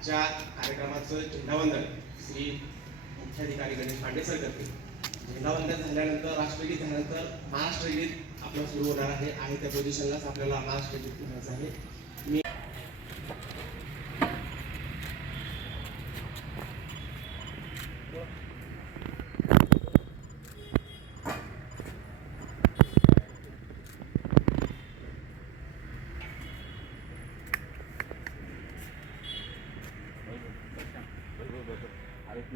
आजच्या कार्यक्रमाचं झेंडावंदन श्री मुख्याधिकारी गणेश पांडे सर करतील. झेंडावंदन झाल्यानंतर राष्ट्रगीत झाल्यानंतर महाराष्ट्रगीत आपलं सुरू होणार आहे आणि त्या पोझिशनलाच आपल्याला महाराष्ट्रगीत म्हणायचं आहे मी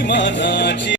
ಅಭಿಮಾನಾಚಿ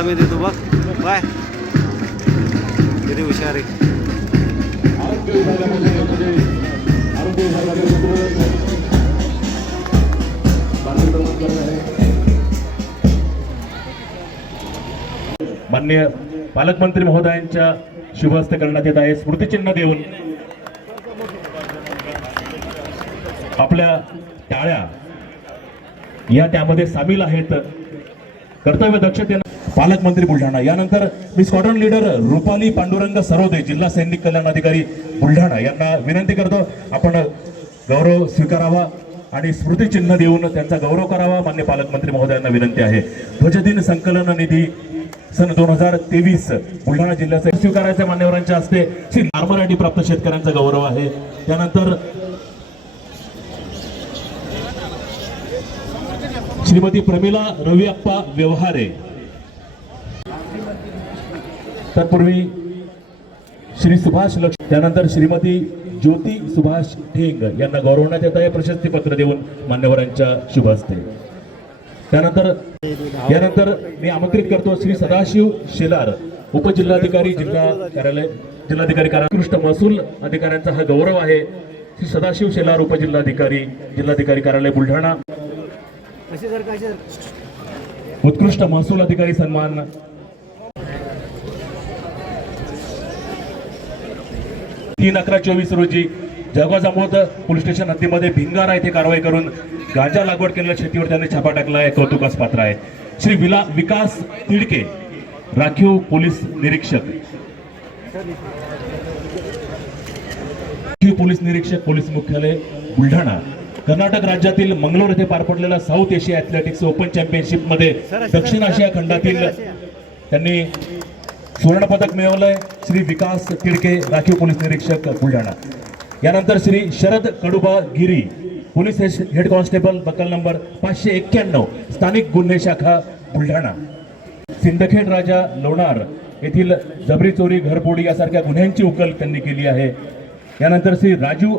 ते सलामी देतो बघ. बाय. किती हुशार आहे. मान्य पालकमंत्री महोदयांच्या शुभ हस्ते करण्यात येत आहे. स्मृतिचिन्ह देऊन आपल्या टाळ्या या त्यामध्ये सामील आहेत. कर्तव्य दक्षतेनं पालकमंत्री बुलढाणा. यानंतर मी स्क्वॉड्रन लीडर रुपाली पांडुरंग सरोदे जिल्हा सैनिक कल्याण अधिकारी बुलढाणा यांना विनंती करतो आपण गौरव स्वीकारावा आणि स्मृतिचिन्ह देऊन त्यांचा गौरव करावा मान्य पालकमंत्री महोदयांना विनंती आहे. ध्वजदिन संकलन निधी सन दोन हजार तेवीस बुलढाणा जिल्ह्याचा स्वीकारायच्या मान्यवरांच्या हस्ते श्री नार्मराठी प्राप्त शेतकऱ्यांचा गौरव आहे. त्यानंतर श्रीमती प्रमिला रविअप्पा व्यवहारे. तत्पूर्वी श्री सुभाष लक्ष त्यानंतर श्रीमती ज्योती सुभाष ठेंग यांना गौरवण्यात येत आहे. प्रशस्ती पत्र देऊन मान्यवरांच्या शुभ हस्ते. त्यानंतर यानंतर मी आमंत्रित करतो श्री सदाशिव शेलार उपजिल्हाधिकारी जिल्हा कार्यालय जिल्हाधिकारी कार्यालय उत्कृष्ट महसूल अधिकाऱ्यांचा हा गौरव आहे. श्री सदाशिव शेलार उपजिल्हाधिकारी जिल्हाधिकारी कार्यालय बुलढाणा. उत्कृष्ट महसूल अधिकारी सन्मान तीन अकरा चोवीस रोजी जळगाव जांभोद पोलीस स्टेशन हद्दीमध्ये भिंगारा येथे कारवाई करून गांजा लागवड केलेल्या शेतीवर त्यांनी छापा टाकला आहे कौतुकास पात्र आहे. श्री विला विकास तिडके राखीव पोलीस निरीक्षक. राखीव पोलीस निरीक्षक पोलीस मुख्यालय बुलढाणा. कर्नाटक राज्यातील मंगलोर येथे पार पडलेल्या साऊथ एशिया ऍथलेटिक्स ओपन चॅम्पियनशिपमध्ये दक्षिण आशिया खंडातील त्यांनी सुवर्ण पदक मिळवलंय श्री विकास तिडके राखीव पोलीस निरीक्षक बुलढाणा. यानंतर Shri Sharad Kaduba Giri police head constable buckle number पाचशे एक्क्याण्णव स्थानिक गुन्हे शाखा बुलढाणा. सिंदखेड राजा लोणार येथील जबरी चोरी घरपोडी यासारख्या गुन्ह्यांची उकल त्यांनी केली आहे. यानंतर श्री राजू